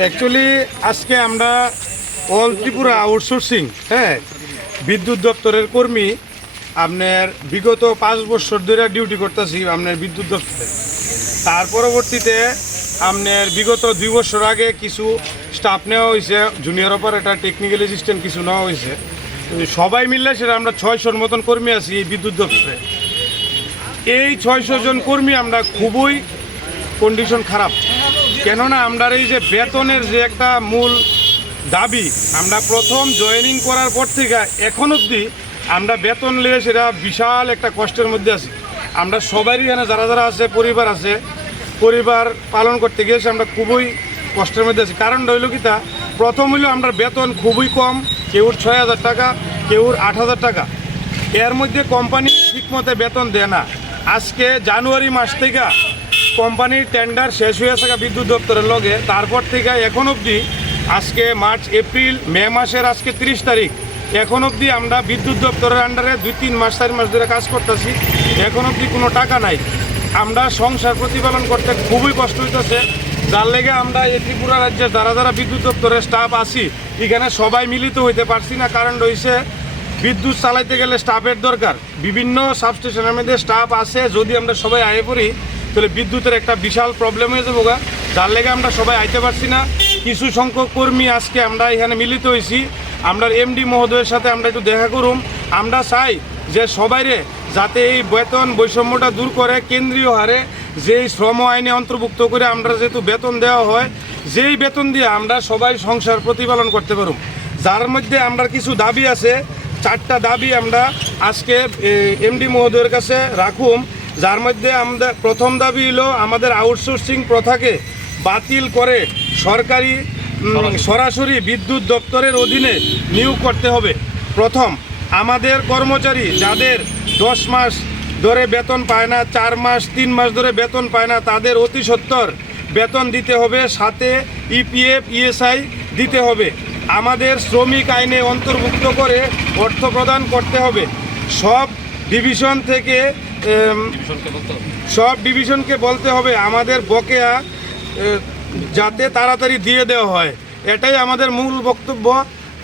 Actually আজকে আমরা all Tripura outsourcing বিদ্যুৎ দপ্তরের কর্মী আপনার বিগত 5 বছর ধরে ডিউটি করতেছি আপনার বিদ্যুৎ দপ্তরে। তার পরবর্তীতে আপনার বিগত 2 বছর আগে কিছু স্টাফ নেওয়া হয়েছে, জুনিয়র অপারেটর, টেকনিক্যাল অ্যাসিস্ট্যান্ট কিছু নেওয়া হয়েছে। সবাই মিললে সেটা আমরা 600-র মতন কর্মী আছি এই বিদ্যুৎ দপ্তরে। এই 600 জন কর্মী আমরা খুবই কন্ডিশন খারাপ, কেননা আমরা এই যে বেতনের যে একটা মূল দাবি, আমরা প্রথম জয়েনিং করার পর থেকে এখন অবধি আমরা বেতন নিয়ে সেটা বিশাল একটা কষ্টের মধ্যে আছি। আমরা সবারই এখানে যারা যারা আছে পরিবার পালন করতে গিয়েছে আমরা খুবই কষ্টের মধ্যে আছি। কারণটা হইল কি, প্রথম হইল আমরা বেতন খুবই কম, কেউর 6,000 টাকা, কেউর 8,000 টাকা। এর মধ্যে কোম্পানি ঠিকমতো বেতন দেয় না। আজকে জানুয়ারি মাস থেকে কোম্পানির টেন্ডার শেষ হয়ে থাকা বিদ্যুৎ দপ্তরের লগে, তারপর থেকে এখন অবধি আজকে মার্চ, এপ্রিল, মে মাসের আজকে 30 তারিখ, এখন অবধি আমরা বিদ্যুৎ দপ্তরের আন্ডারে 2-3 মাস 4 মাস ধরে কাজ করতেছি, এখন অবধি কোনো টাকা নাই। আমরা সংসার প্রতিপালন করতে খুবই কষ্ট হইতেছে, যার লেগে আমরা এই ত্রিপুরা রাজ্যে যারা যারা বিদ্যুৎ দপ্তরের স্টাফ আছি এখানে সবাই মিলিত হইতে পারছি না। কারণ রয়েছে বিদ্যুৎ চালাইতে গেলে স্টাফের দরকার, বিভিন্ন সাবস্টেশনের মধ্যে স্টাফ আছে, যদি আমরা সবাই আয়ে পড়ি তাহলে বিদ্যুতের একটা বিশাল প্রবলেম হয়ে যাবো, যার লেগে আমরা সবাই আইতে পারছি না। কিছু সংখ্যক কর্মী আজকে আমরা এখানে মিলিত হয়েছি, আমরা এমডি মহোদয়ের সাথে আমরা একটু দেখা করুম। আমরা চাই যে সবাইরে যাতে এই বেতন বৈষম্যটা দূর করে কেন্দ্রীয় হারে যেই শ্রম আইনে অন্তর্ভুক্ত করে আমরা যেহেতু বেতন দেওয়া হয়, যেই বেতন দিয়ে আমরা সবাই সংসার প্রতিপালন করতে পারুম। যার মধ্যে আমরা কিছু দাবি আছে, 4টা দাবি আমরা আজকে এমডি মহোদয়ের কাছে রাখুম। যার মধ্যে আমাদের প্রথম দাবি হলো আমাদের আউটসোর্সিং প্রথাকে বাতিল করে সরাসরি বিদ্যুৎ দপ্তরের অধীনে নিয়োগ করতে হবে। প্রথম, আমাদের কর্মচারী যাদের 10 মাস ধরে বেতন পায় না, 4 মাস 3 মাস ধরে বেতন পায় না, তাদের অতি সত্বর বেতন দিতে হবে, সাথে ইপিএফ, ইএসআই দিতে হবে। আমাদের শ্রমিক আইনে অন্তর্ভুক্ত করে অর্থ প্রদান করতে হবে। সব ডিভিশনকে বলতে হবে আমাদের বকেয়া যাতে তাড়াতাড়ি দিয়ে দেওয়া হয়। এটাই আমাদের মূল বক্তব্য।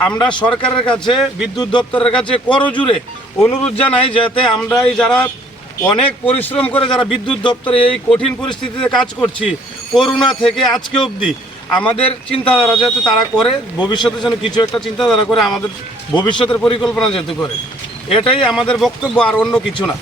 আমরা সরকারের কাছে, বিদ্যুৎ দপ্তরের কাছে করজোড়ে অনুরোধ জানাই যাতে আমরা এই যারা অনেক পরিশ্রম করে যারা বিদ্যুৎ দপ্তরে এই কঠিন পরিস্থিতিতে কাজ করছি, করোনা থেকে আজকে অবধি, আমাদের চিন্তাধারা যাতে তারা করে, ভবিষ্যতে যেন কিছু একটা চিন্তাধারা করে আমাদের ভবিষ্যতের পরিকল্পনা যাতে করে, এটাই আমাদের বক্তব্য, আর অন্য কিছু না।